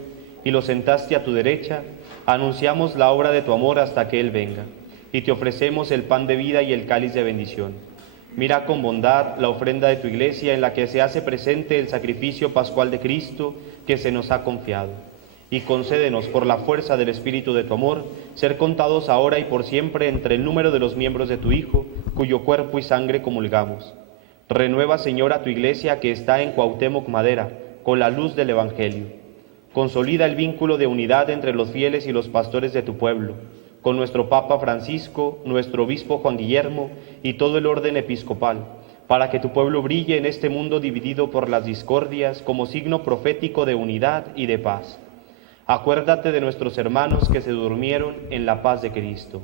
y lo sentaste a tu derecha, anunciamos la obra de tu amor hasta que Él venga, y te ofrecemos el pan de vida y el cáliz de bendición. Mira con bondad la ofrenda de tu Iglesia, en la que se hace presente el sacrificio pascual de Cristo que se nos ha confiado. Y concédenos, por la fuerza del Espíritu de tu amor, ser contados ahora y por siempre entre el número de los miembros de tu Hijo, cuyo cuerpo y sangre comulgamos. Renueva, Señor, a tu Iglesia que está en Cuauhtémoc Madera, con la luz del Evangelio. Consolida el vínculo de unidad entre los fieles y los pastores de tu pueblo, con nuestro Papa Francisco, nuestro Obispo Juan Guillermo y todo el orden episcopal, para que tu pueblo brille en este mundo dividido por las discordias como signo profético de unidad y de paz. Acuérdate de nuestros hermanos que se durmieron en la paz de Cristo.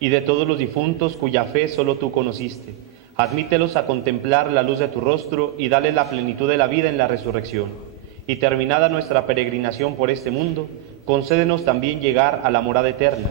Y de todos los difuntos cuya fe solo tú conociste, admítelos a contemplar la luz de tu rostro y dale la plenitud de la vida en la resurrección. Y terminada nuestra peregrinación por este mundo, concédenos también llegar a la morada eterna,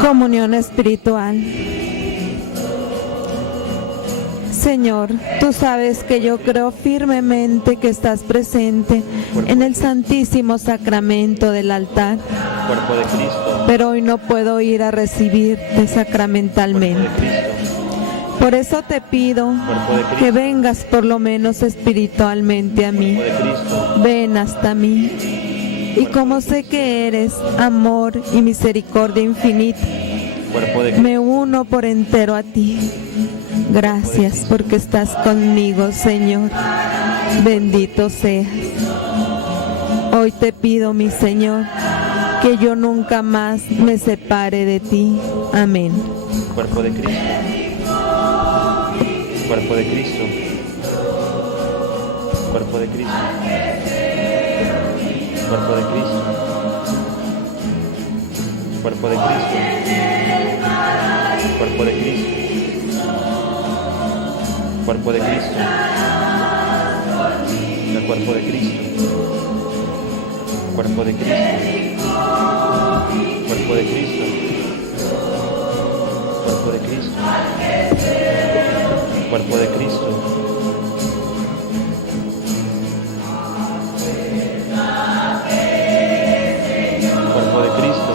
Comunión espiritual. Señor, tú sabes que yo creo firmemente que estás presente en el Santísimo Sacramento del altar. Cuerpo de Cristo. Pero hoy no puedo ir a recibirte sacramentalmente. Por eso te pido que vengas por lo menos espiritualmente a mí. Ven hasta mí. Y como sé que eres amor y misericordia infinita, me uno por entero a ti. Gracias porque estás conmigo, Señor. Bendito seas. Hoy te pido, mi Señor, que yo nunca más me separe de ti. Amén. Cuerpo de Cristo. Cuerpo de Cristo. Cuerpo de Cristo. Cuerpo de Cristo. Cuerpo de Cristo. Cuerpo de Cristo. Cuerpo de Cristo. El cuerpo de Cristo. Cuerpo de Cristo. Cuerpo de Cristo. Cuerpo de Cristo. Cuerpo de Cristo. Cuerpo de Cristo.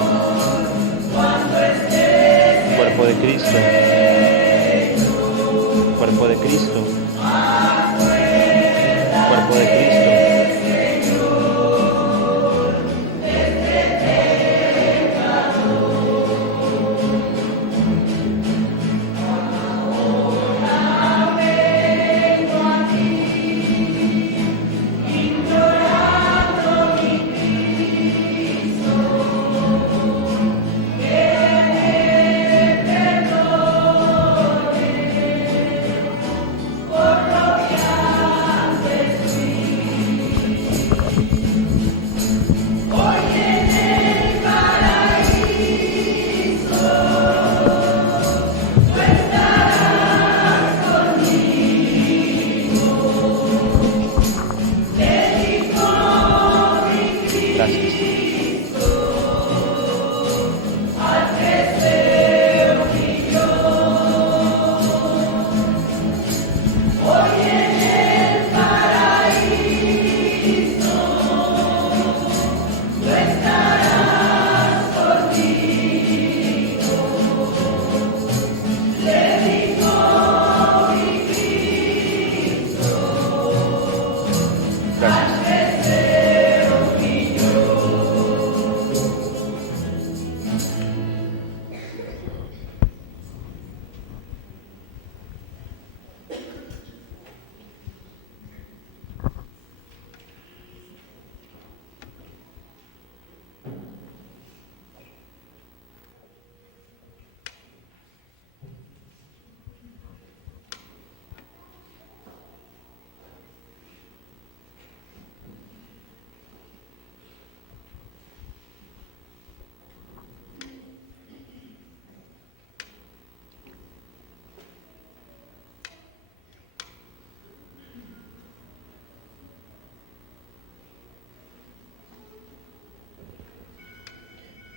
Cuerpo de Cristo. Cuerpo de Cristo. Cuerpo de Cristo.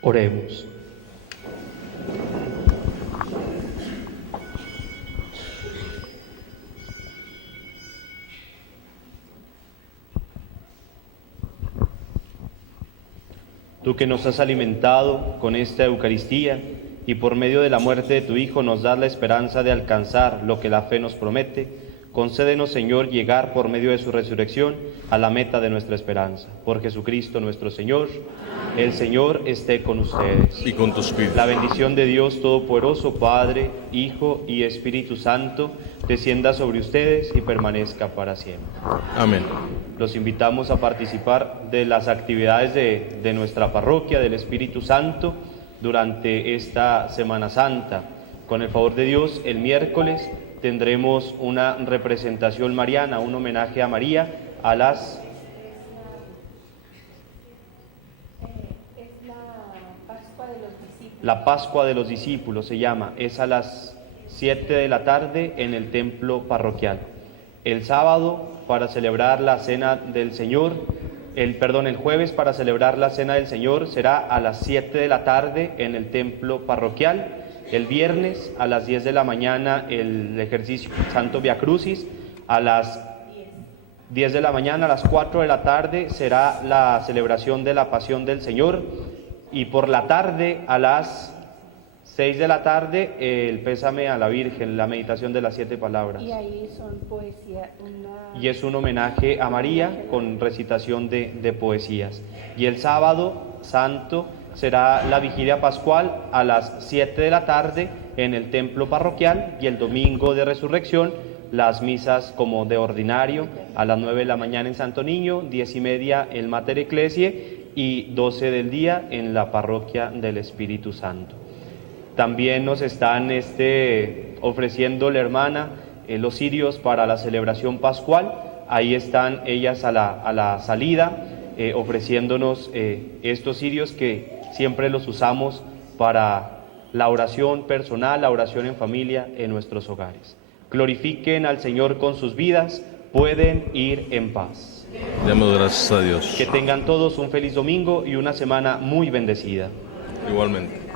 Oremos. Tú que nos has alimentado con esta Eucaristía y por medio de la muerte de tu Hijo nos das la esperanza de alcanzar lo que la fe nos promete, concédenos, Señor, llegar por medio de su resurrección a la meta de nuestra esperanza. Por Jesucristo nuestro Señor. El Señor esté con ustedes. Y con tu espíritu. La bendición de Dios Todopoderoso, Padre, Hijo y Espíritu Santo, descienda sobre ustedes y permanezca para siempre. Amén. Los invitamos a participar de las actividades de nuestra parroquia, del Espíritu Santo, durante esta Semana Santa. Con el favor de Dios, el miércoles tendremos una representación mariana, un homenaje a María a las... La Pascua de los Discípulos se llama, es a las 7 de la tarde en el templo parroquial. El sábado, para celebrar la Cena del Señor, El jueves para celebrar la Cena del Señor será a las 7 de la tarde en el templo parroquial. El viernes a las 10 de la mañana el ejercicio Santo Via Crucis. A las 10 de la mañana, a las 4 de la tarde será la celebración de la Pasión del Señor. Y por la tarde, a las 6 de la tarde, el pésame a la Virgen, la meditación de las 7 palabras. Y ahí son poesía. Y es un homenaje a María con recitación de poesías. Y el sábado santo será la vigilia pascual a las 7 de la tarde en el templo parroquial, y el domingo de resurrección las misas como de ordinario a las 9 de la mañana en Santo Niño, 10:30 en Mater Ecclesiae y 12 del día en la parroquia del Espíritu Santo. También nos están ofreciendo la hermana los cirios para la celebración pascual. Ahí están ellas a la salida ofreciéndonos estos cirios que siempre los usamos para la oración personal, la oración en familia en nuestros hogares. Glorifiquen al Señor con sus vidas, pueden ir en paz. Demos gracias a Dios. Que tengan todos un feliz domingo y una semana muy bendecida. Igualmente.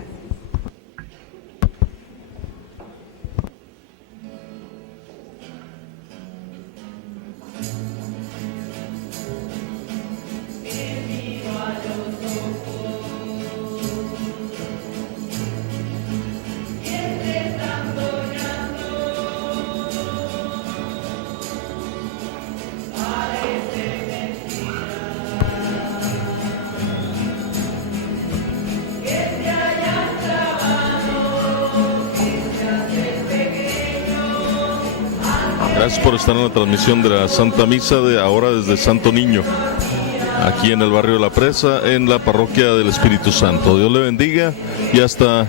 Gracias por estar en la transmisión de la Santa Misa de ahora desde Santo Niño, aquí en el barrio de La Presa, en la parroquia del Espíritu Santo. Dios le bendiga y hasta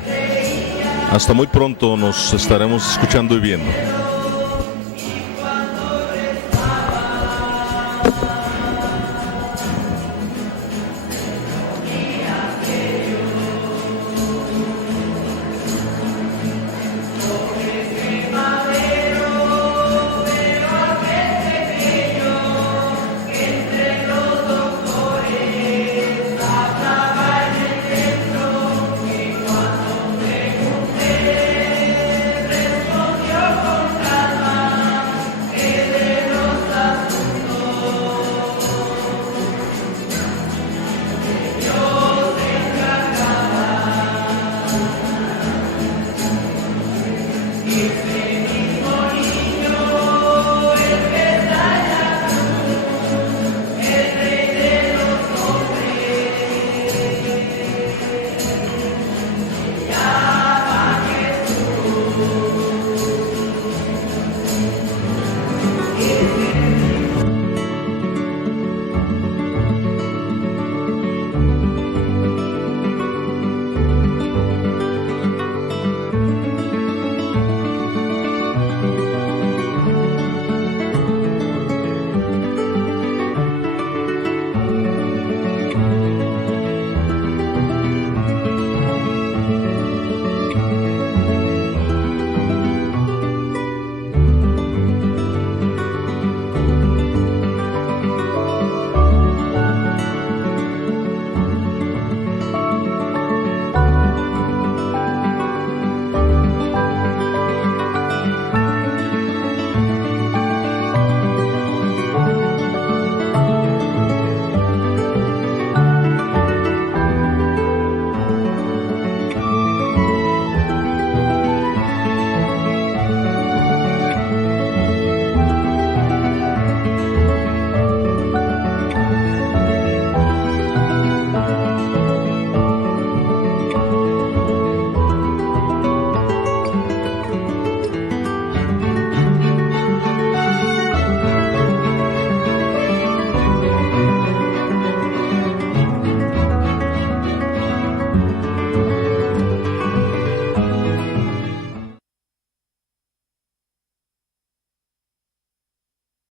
muy pronto nos estaremos escuchando y viendo.